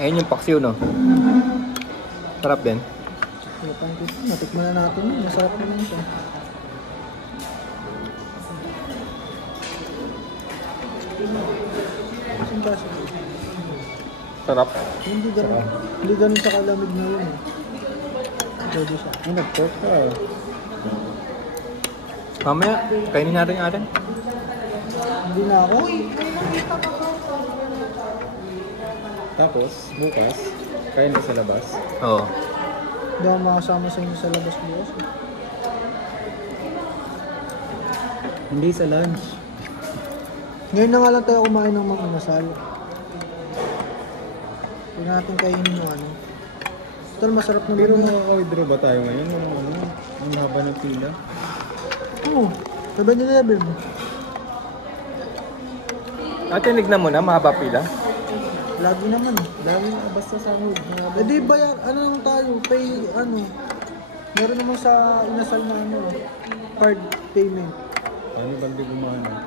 Ayun yung paksiw, no? Sarap din. Natikman na natin yun. Masarap naman ito. Saan ba siya? Sarap. Hindi ganun sa kalamig na yun. Pwede siya. Ay, nag-pork ka eh. Mamaya, kainin natin yung atin. Hindi na ako. Tapos, bukas, kain ka sa labas. Oo. Hindi ako makasama sa inyo sa labas bukas. Hindi sa lunch. Ngayon na nga lang tayo kumain ng mga nasal. Huwag natin kainin yung ano. Ito masarap naman. Pero makaka-withdraw ba tayo ngayon? Ang haba ng pila. Oo. 7-Eleven. Tinignan mo na, mahaba pila. Lagi naman. Dami na basta sahod. Eh di bayar, ano lang tayo, pay, ano. Meron naman sa inasal na ano, card payment. Ano bang di gumana?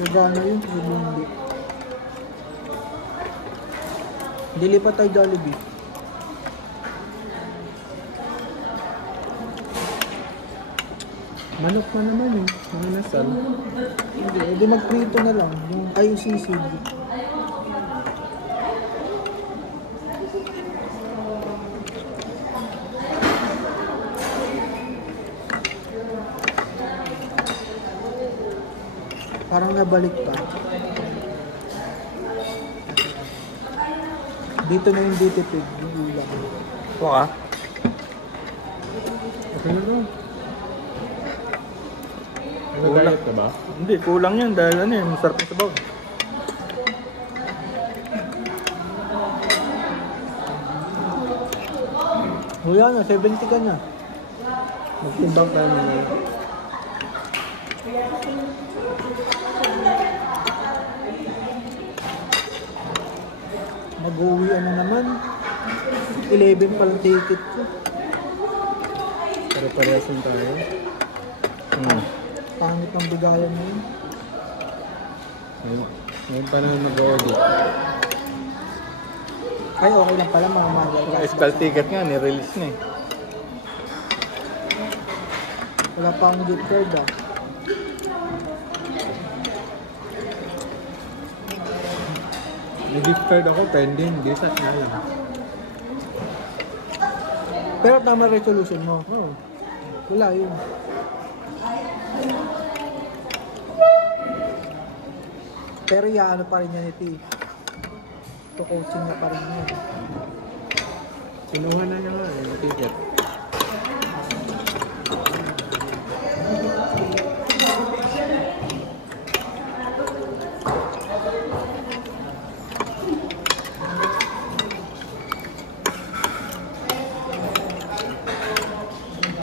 Gagana yun, hindi. Dilipat tayo Jollibee. Manok na naman eh. Mga nasal. Hindi magprito na lang, yung IUCC. Parang nabalik pa. Dito na yung ditipid, yung ulam. Buka. Okay na rin. Nag-diet ka ba? Hindi, kulang yan dahil ano yun, masarap yung sabaw. Wala na, 70 ka na. Magtimbang tayo na ngayon. Mag-uwi ano naman. 11 pa lang ticket ko. Pero parehasin tayo. Pangit ang bigayan mo yun. Ngayon pa na nag-audit. Ay, okay lang pala mga mahal. Yung Escal ticket nga, nirelease na eh. Wala pa akong gift card ah. May gift card ako, pending. Gisat na lang. Pero tama resolution mo. Oh. Wala yun. Pero ano pa rin yan ito eh. Ito coaching na pa rin yan. Kinuha na niya nga yung ticket.